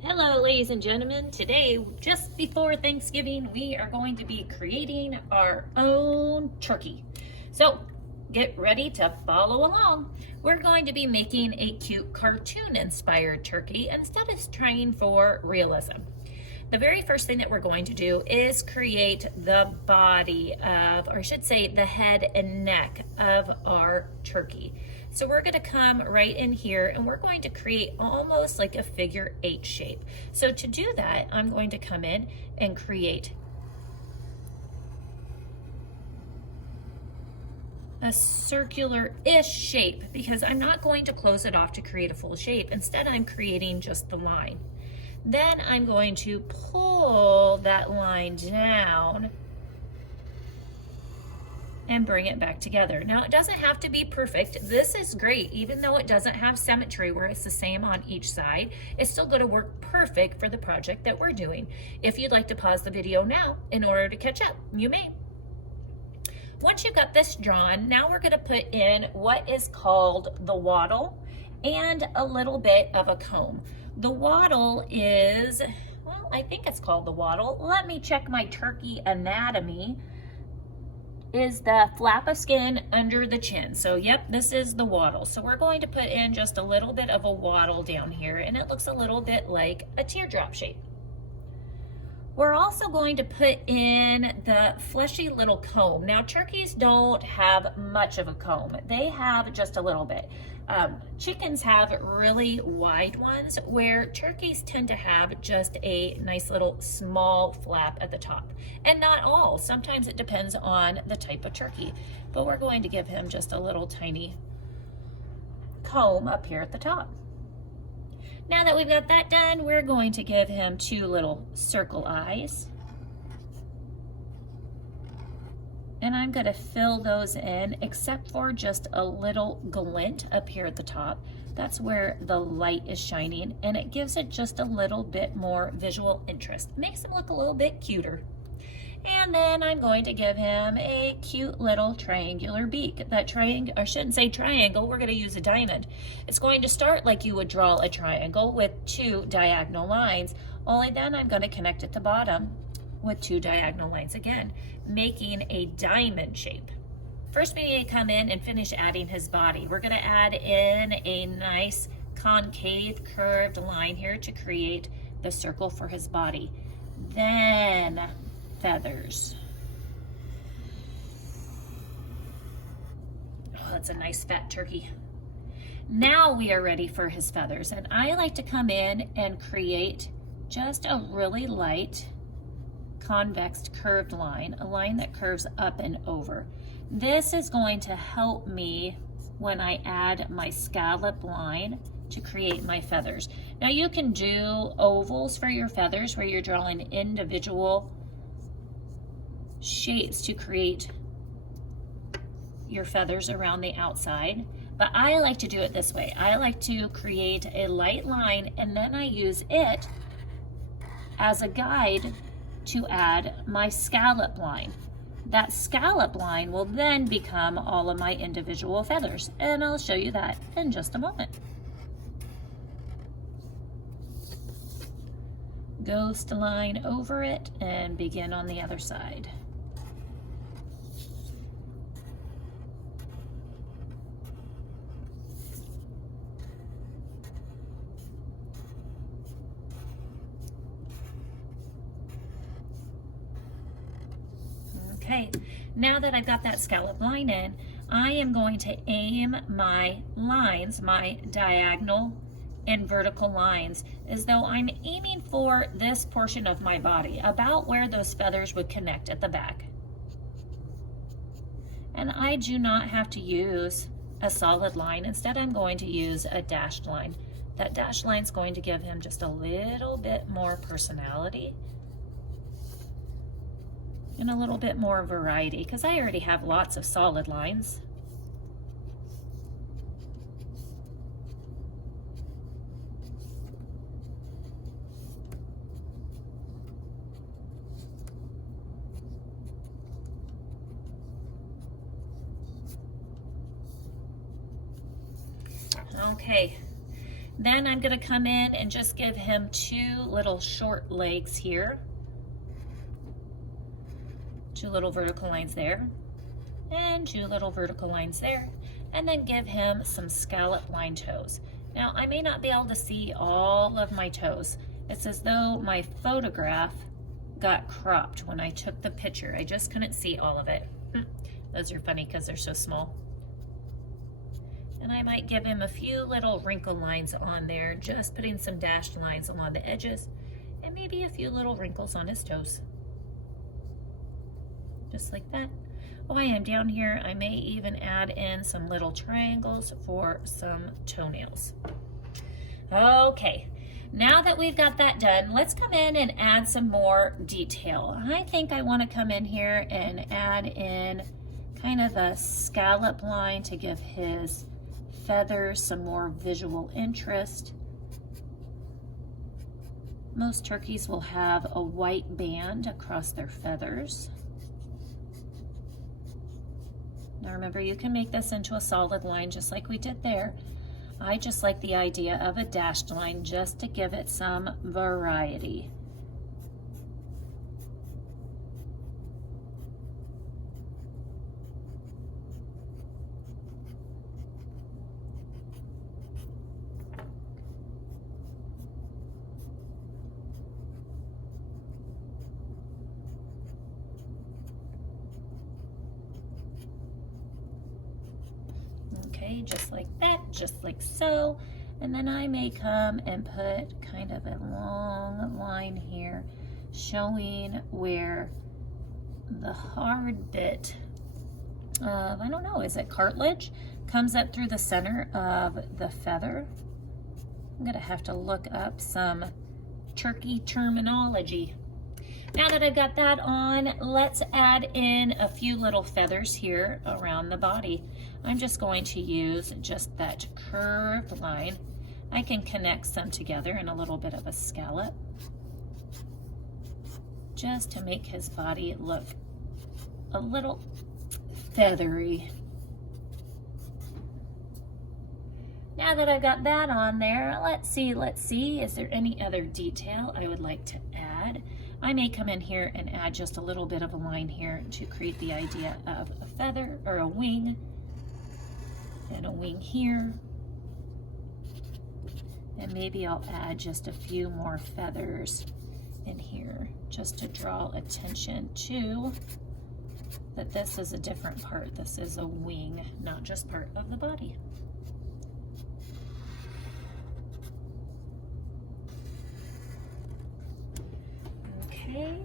Hello, ladies and gentlemen. Today, just before Thanksgiving, we are going to be creating our own turkey. So, get ready to follow along. We're going to be making a cute cartoon-inspired turkey instead of trying for realism. The very first thing that we're going to do is create the body of, or I should say the head and neck of our turkey. So we're going to come right in here and we're going to create almost like a figure 8 shape. So to do that, I'm going to come in and create a circular-ish shape because I'm not going to close it off to create a full shape. Instead, I'm creating just the line. Then I'm going to pull that line down and bring it back together. Now, it doesn't have to be perfect. This is great. Even though it doesn't have symmetry where it's the same on each side, it's still going to work perfect for the project that we're doing. If you'd like to pause the video now in order to catch up, you may. Once you've got this drawn, now we're going to put in what is called the wattle and a little bit of a comb. The wattle is, well, I think it's called the wattle. Let me check my turkey anatomy. Is the flap of skin under the chin. So yep, this is the wattle. So we're going to put in just a little bit of a wattle down here, and it looks a little bit like a teardrop shape. We're also going to put in the fleshy little comb. Now, turkeys don't have much of a comb. They have just a little bit. Chickens have really wide ones, where turkeys tend to have just a nice little small flap at the top. And not all. Sometimes it depends on the type of turkey. But we're going to give him just a little tiny comb up here at the top. Now that we've got that done, we're going to give him 2 little circle eyes. And I'm going to fill those in, except for just a little glint up here at the top. That's where the light is shining, and it gives it just a little bit more visual interest. Makes him look a little bit cuter. And then I'm going to give him a cute little triangular beak. That triangle, I shouldn't say triangle, we're going to use a diamond. It's going to start like you would draw a triangle with 2 diagonal lines, only then I'm going to connect at the bottom with 2 diagonal lines again, making a diamond shape. First, we need to come in and finish adding his body. We're going to add in a nice concave curved line here to create the circle for his body. Then feathers. Oh, that's a nice fat turkey. Now we are ready for his feathers, and I like to come in and create just a really light convex curved line, a line that curves up and over. This is going to help me when I add my scallop line to create my feathers. Now you can do ovals for your feathers where you're drawing individual shapes to create your feathers around the outside, but I like to do it this way. I like to create a light line, and then I use it as a guide to add my scallop line. That scallop line will then become all of my individual feathers, and I'll show you that in just a moment. Ghost line over it and begin on the other side. Okay, now that I've got that scallop line in, I am going to aim my lines, my diagonal and vertical lines, as though I'm aiming for this portion of my body, about where those feathers would connect at the back. And I do not have to use a solid line. Instead, I'm going to use a dashed line. That dashed line is going to give him just a little bit more personality and a little bit more variety, because I already have lots of solid lines. Okay, Then I'm gonna come in and just give him 2 little short legs here. 2 little vertical lines there, and 2 little vertical lines there, and then give him some scallop line toes. Now, I may not be able to see all of my toes. It's as though my photograph got cropped when I took the picture. I just couldn't see all of it. Those are funny because they're so small. And I might give him a few little wrinkle lines on there, just putting some dashed lines along the edges, and maybe a few little wrinkles on his toes. Just like that. Oh, I am down here. I may even add in some little triangles for some toenails. Okay, now that we've got that done, let's come in and add some more detail. I think I want to come in here and add in kind of a scallop line to give his feathers some more visual interest. Most turkeys will have a white band across their feathers. Now remember, you can make this into a solid line just like we did there. I just like the idea of a dashed line just to give it some variety. Okay, just like that, just like so. And then I may come and put kind of a long line here showing where the hard bit of, I don't know, is it cartilage? Comes up through the center of the feather. I'm gonna have to look up some turkey terminology. Now that I've got that on, let's add in a few little feathers here around the body. I'm just going to use just that curved line. I can connect some together in a little bit of a scallop, just to make his body look a little feathery. Now that I've got that on there, let's see, is there any other detail I would like to add? I may come in here and add just a little bit of a line here to create the idea of a feather or a wing, and a wing here. And maybe I'll add just a few more feathers in here just to draw attention to that this is a different part. This is a wing, not just part of the body. Okay,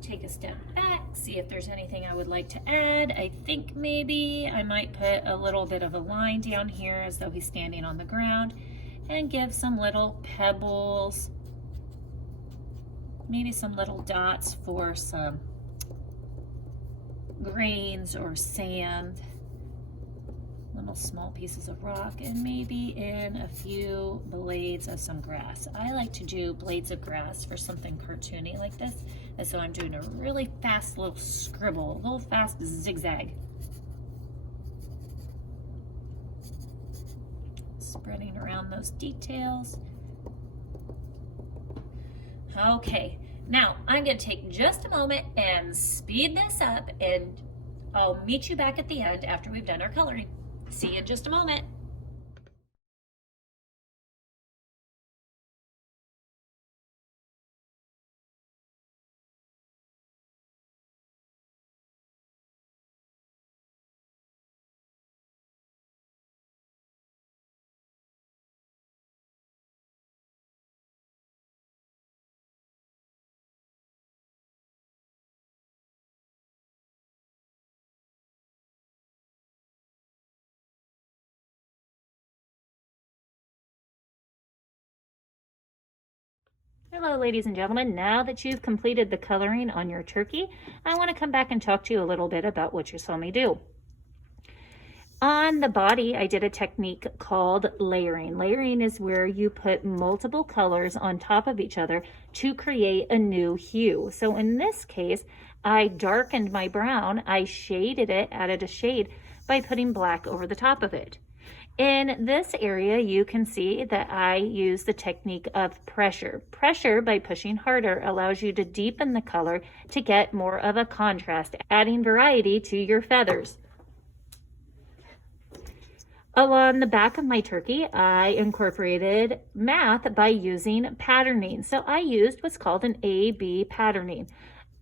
take a step back, see if there's anything I would like to add. I think maybe I might put a little bit of a line down here as though he's standing on the ground, and give some little pebbles, maybe some little dots for some grains or sand, little small pieces of rock, and maybe in a few blades of some grass. I like to do blades of grass for something cartoony like this, and so I'm doing a really fast little scribble, a little fast zigzag. Spreading around those details. Okay, now I'm going to take just a moment and speed this up, and I'll meet you back at the end after we've done our coloring. See you in just a moment. Hello, ladies and gentlemen. Now that you've completed the coloring on your turkey, I want to come back and talk to you a little bit about what you saw me do. On the body, I did a technique called layering. Layering is where you put multiple colors on top of each other to create a new hue. So in this case, I darkened my brown, I shaded it, added a shade, by putting black over the top of it. In this area, you can see that I use the technique of pressure. Pressure, by pushing harder, allows you to deepen the color to get more of a contrast, adding variety to your feathers. Along the back of my turkey, I incorporated math by using patterning. So I used what's called an A-B patterning.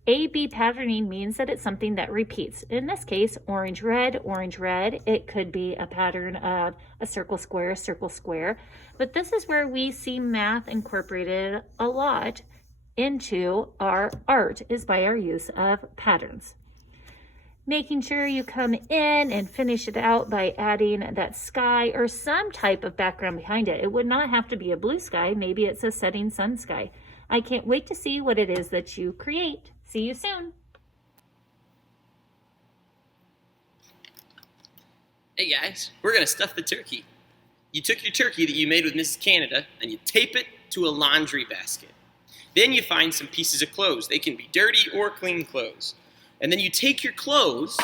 A-B patterning means that it's something that repeats. In this case, orange, red, orange, red. It could be a pattern of a circle, square. But this is where we see math incorporated a lot into our art, is by our use of patterns. Making sure you come in and finish it out by adding that sky or some type of background behind it. It would not have to be a blue sky. Maybe it's a setting sun sky. I can't wait to see what it is that you create. See you soon. Hey guys, we're gonna stuff the turkey. You took your turkey that you made with Mrs. Canada and you tape it to a laundry basket. Then you find some pieces of clothes. They can be dirty or clean clothes. And then you take your clothes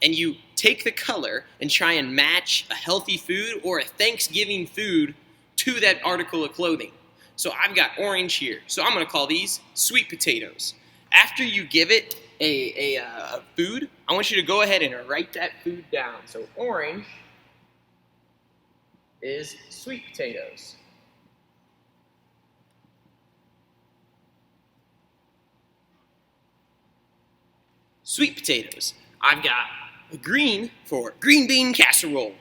and you take the color and try and match a healthy food or a Thanksgiving food to that article of clothing. So I've got orange here. So I'm gonna call these sweet potatoes. After you give it a food, I want you to go ahead and write that food down. So orange is sweet potatoes. Sweet potatoes. I've got a green for green bean casserole.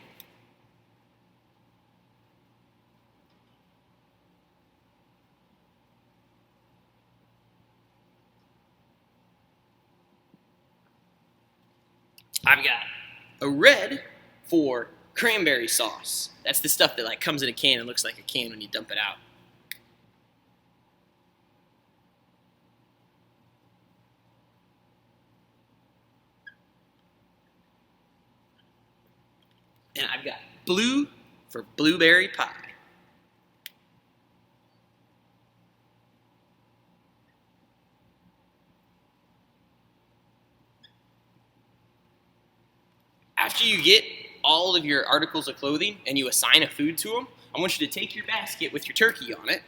I've got a red for cranberry sauce. That's the stuff that like comes in a can and looks like a can when you dump it out. And I've got blue for blueberry pie. After you get all of your articles of clothing and you assign a food to them, I want you to take your basket with your turkey on it,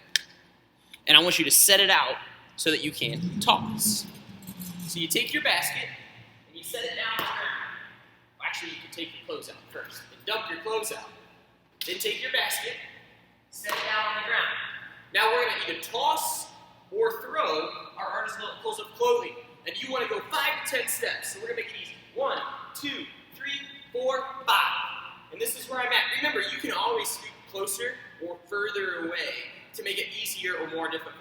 and I want you to set it out so that you can toss. So you take your basket and you set it down on the ground. Actually, you can take your clothes out first and dump your clothes out. Then take your basket, set it down on the ground. Now we're going to either toss or throw our articles of clothing. And you want to go 5 to 10 steps. So we're going to make it easy. 1, 2, 3, 4, 5. And this is where I'm at. Remember, you can always scoot closer or further away to make it easier or more difficult.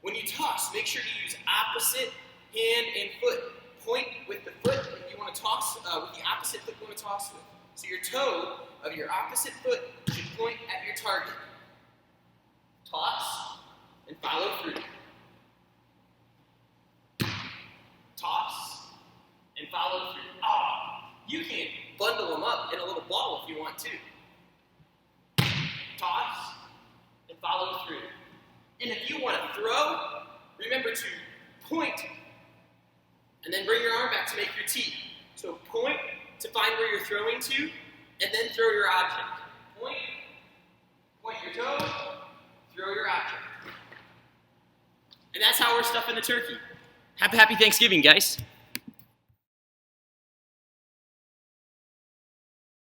When you toss, make sure to use opposite hand and foot. Point with the foot that you want to toss, with the opposite foot you want to toss with. So your toe of your opposite foot should point at your target. Toss and follow through. Toss and follow through. You can bundle them up in a little ball if you want to. Toss and follow through. And if you want to throw, remember to point and then bring your arm back to make your T. So point to find where you're throwing to, and then throw your object. Point your toe, throw your object. And that's how we're stuffing the turkey. Happy Thanksgiving, guys.